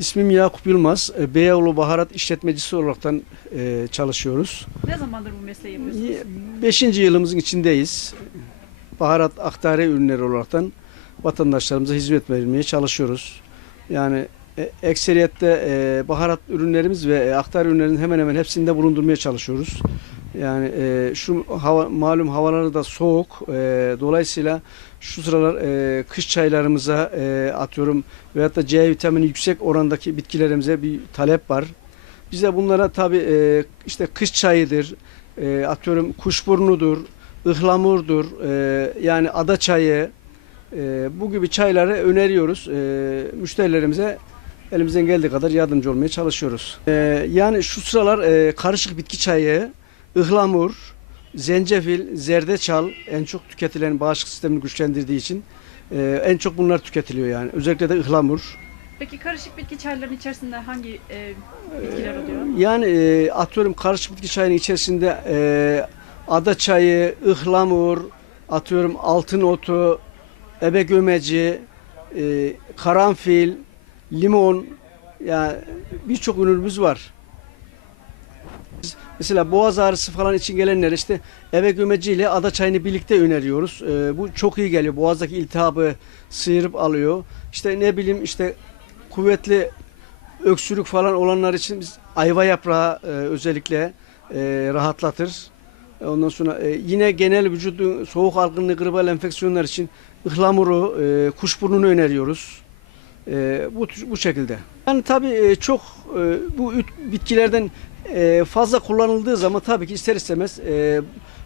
İsmim Yakup Yılmaz. E, Beyoğlu Baharat İşletmecisi olaraktan e, çalışıyoruz. Ne zamandır bu mesleği yapıyorsunuz? Beşinci yılımızın içindeyiz. Baharat aktare ürünleri olaraktan vatandaşlarımıza hizmet vermeye çalışıyoruz. Yani e, ekseriyette e, baharat ürünlerimiz ve e, aktar ürünlerin hemen hemen hepsinde bulundurmaya çalışıyoruz. Yani e, şu hava, malum havaları da soğuk. E, dolayısıyla şu sıralar e, kış çaylarımıza e, atıyorum veyahut da C vitamini yüksek orandaki bitkilerimize bir talep var. Bize bunlara tabi e, işte kış çayıdır, e, atıyorum kuşburnudur, ıhlamurdur, e, yani ada çayı, e, bu gibi çayları öneriyoruz. E, müşterilerimize elimizden geldiği kadar yardımcı olmaya çalışıyoruz. E, yani şu sıralar e, karışık bitki çayı, ıhlamur, zencefil, zerdeçal en çok tüketilen bağışıklık sistemini güçlendirdiği için e, en çok bunlar tüketiliyor yani. Özellikle de ıhlamur. Peki karışık bitki çaylarının içerisinde hangi e, bitkiler oluyor? Yani e, atıyorum karışık bitki çayının içerisinde e, ada çayı, ıhlamur, atıyorum altın otu, ebe gömeci, e, karanfil, limon yani birçok ürünümüz var. Mesela boğaz ağrısı falan için gelenler işte eve gömeci ile ada çayını birlikte öneriyoruz. E, bu çok iyi geliyor. Boğazdaki iltihabı sıyırıp alıyor. İşte ne bileyim işte kuvvetli öksürük falan olanlar için biz ayva yaprağı e, özellikle e, rahatlatır. Ondan sonra e, yine genel vücudun soğuk algınlığı, gribal enfeksiyonlar için ıhlamuru, e, kuşburnunu öneriyoruz. E, bu bu şekilde. Yani tabii e, çok e, bu bitkilerden e, fazla kullanıldığı zaman tabii ki ister istemez e,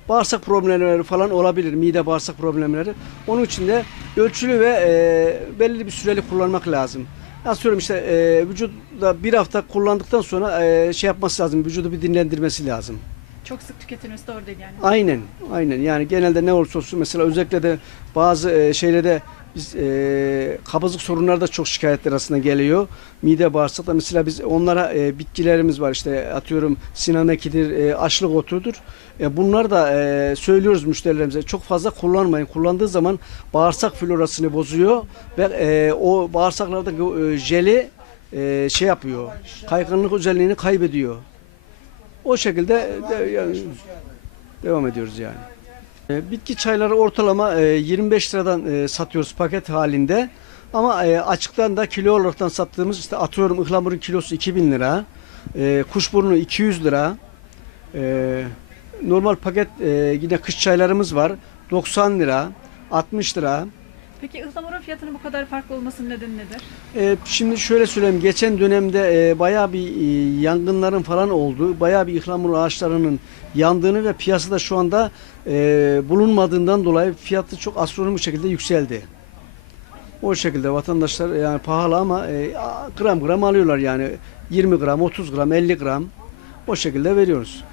bağırsak problemleri falan olabilir. Mide bağırsak problemleri. Onun için de ölçülü ve e, belli bir süreli kullanmak lazım. Atıyorum işte e, vücutta bir hafta kullandıktan sonra e, şey yapması lazım. Vücudu bir dinlendirmesi lazım. Çok sık tüketilmesi doğru değil yani. Aynen, aynen. Yani genelde ne olursa olsun mesela özellikle de bazı e, şeylerde biz e, kabızlık sorunları da çok şikayetler arasında geliyor. Mide bağırsak da mesela biz onlara e, bitkilerimiz var işte atıyorum sinamekidir, e, açlık otudur. E, bunlar da e, söylüyoruz müşterilerimize çok fazla kullanmayın. Kullandığı zaman bağırsak florasını bozuyor ve e, o bağırsaklardaki e, jeli e, şey yapıyor. Kaygınlık özelliğini kaybediyor. O şekilde de, yani, devam ediyoruz yani. E, Bitki çayları ortalama e, 25 liradan e, satıyoruz paket halinde. Ama e, açıktan da kilo olaraktan sattığımız işte atıyorum ıhlamurun kilosu 2000 lira. E, kuşburnu 200 lira. E, normal paket e, yine kış çaylarımız var. 90 lira, 60 lira. Peki ıhlamurun fiyatının bu kadar farklı olmasının nedeni nedir? E, şimdi şöyle söyleyeyim. Geçen dönemde e, bayağı bir e, yangınların falan oldu. Bayağı bir ıhlamur ağaçlarının yandığını ve piyasada şu anda e, bulunmadığından dolayı fiyatı çok astronomik şekilde yükseldi. O şekilde vatandaşlar yani pahalı ama e, gram gram alıyorlar yani 20 gram, 30 gram, 50 gram o şekilde veriyoruz.